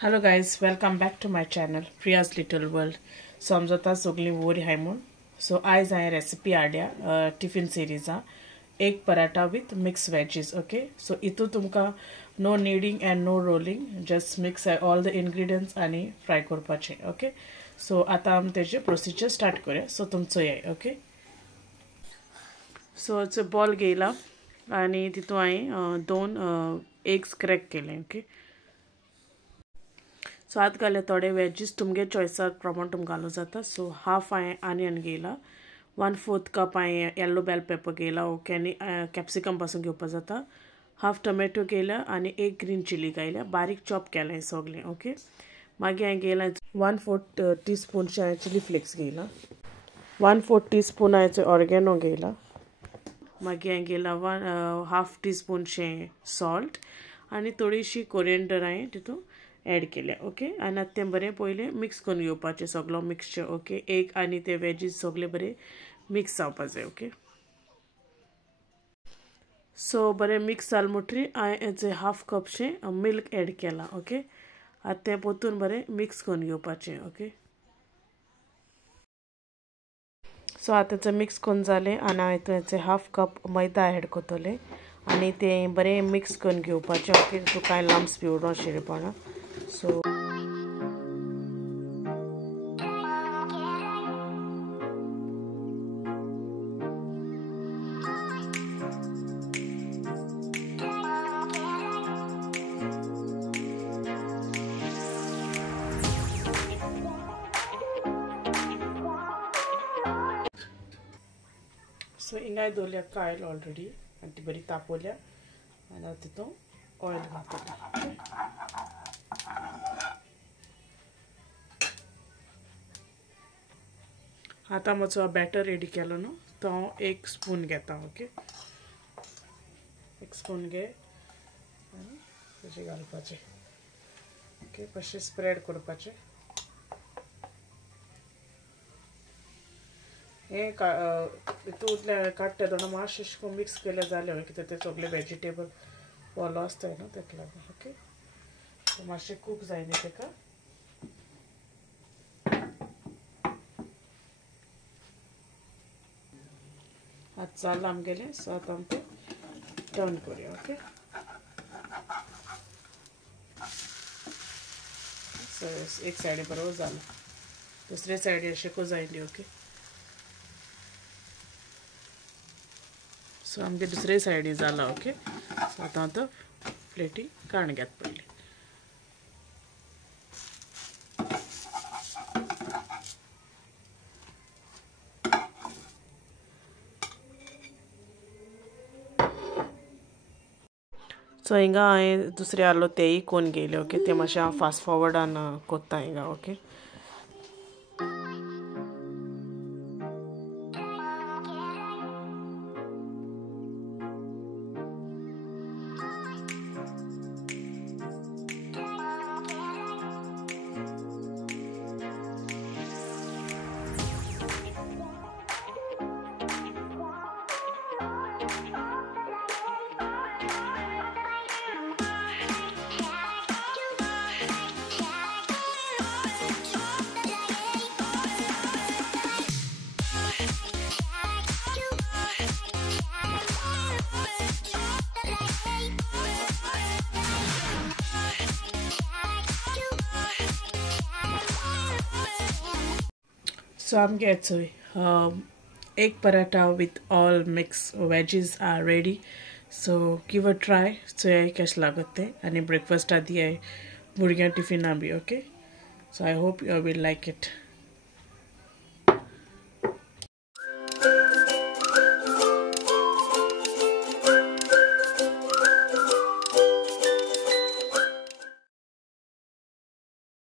Hello guys, welcome back to my channel Priya's Little World. So आमचो सगळीं वरी हाय म्हूण so आयज हांवें रेसिपी हाडल्या टिफिन सिरीजा egg paratha with mix veggies. Okay, so इतू तुमकां no kneading and no rolling, just mix all the ingredients आनी फ्राय करपाचें. ओके, सो आतां आमी तेजें प्रोसिजर स्टार्ट करूया. सो तुमचो ये ओके. सो it's बॉल घेयला आनी तितून हांवें 2 एग्स क्रॅक केले. ओके, सो आत घाले थोडे वेजीस तुमगे चॉयसा प्रमाण तुमकां घालूं जाता. सो हाफ हांवें आनियन घेयला, 1/4 कप हांवें येलो बेल पेपर घेयला. ओके, आनी कॅप्सिकम पासून घेवपा जाता. हाफ टोमॅटो घेयला आनी 1 ग्रीन चिली घायल्या, बारीक चॉप केलें सगलें. ओके, मागीर हांवें घेयला 1/4 टीस्पूनशे हांवें चिली फ्लेक्स घेयला, 1/4 टीस्पून हांवें ऑर्गेनो घेयला. मागीर हांवें घेयला 1/2 टीस्पूनशे सॉल्ट आनी थोडीशी कोरिएंडर हांवें तितून एड केल्या. ओके, आनी आतां तें बरें पयलें मिक्स करून घेवपाचें सगलो मिक्सचर. ओके, एग आनी ते वेजीस सगळे बरें मिक्स जावपा जाय. ओके, सो बरें मिक्स जालें म्हणटरी हांवें हेजे 1/2 कपशें मिल्क एड केलां. ओके, आतां तें पोतून बरें मिक्स करून घेवपाचें. ओके, सो आतां तें मिक्स करून जालें आनी हांवें हेजे 1/2 कप मैदा एड करतलें आनी तें बरें मिक्स करून घेवपाचें. ओके, तूं कांय लम्स बी उडों शिरपणा. सो हिंगाय दवरल्या कायल ऑलरेडी आनी ती बरी तापोवल्या आनी हांव तितून ऑयल घालतलें. आतां म्हजो बॅटर रेडी केलो न्हू, तो हांव 1 स्पून घेता. ओके, 1 स्पून घे आनी तेजें घालपाचें. ओके, मातशें स्प्रेड करपाचें. हें हितूंतलें काडटा तेन्ना मातशें अशें करून मिक्स केलें जालें कित्याक ते सगळे वेजिटेबल ओलो आसताय न्हू तेका लागून. ओके, मातशें कूक जाय न्ही तेका. आतां जालें आमगेलें. सो आतां आमी तें टर्न करुया. ओके, सो एक सायडी बरोबर जालें, दुसरे सायडी अशें को जायली. ओके, सो आमगे दुसरे सायडी जाला. ओके, सो आतां हांव तो प्लेटी काडून घेता पयलीं. सो हिंगा हांवें दुसरें आहलो तेय कोन्न घेयले. ओके, ते मातशें हांव फास्ट फॉवर्डान कोत्ता हिंगा. ओके, so आमगे चोय egg paratha with all mixed veggies are ready. So give a try. चोय कशें लागत तें आनी ब्रेकफास्टा दियाय भुरग्यां टिफिना बी. Okay, so I hope you will like it.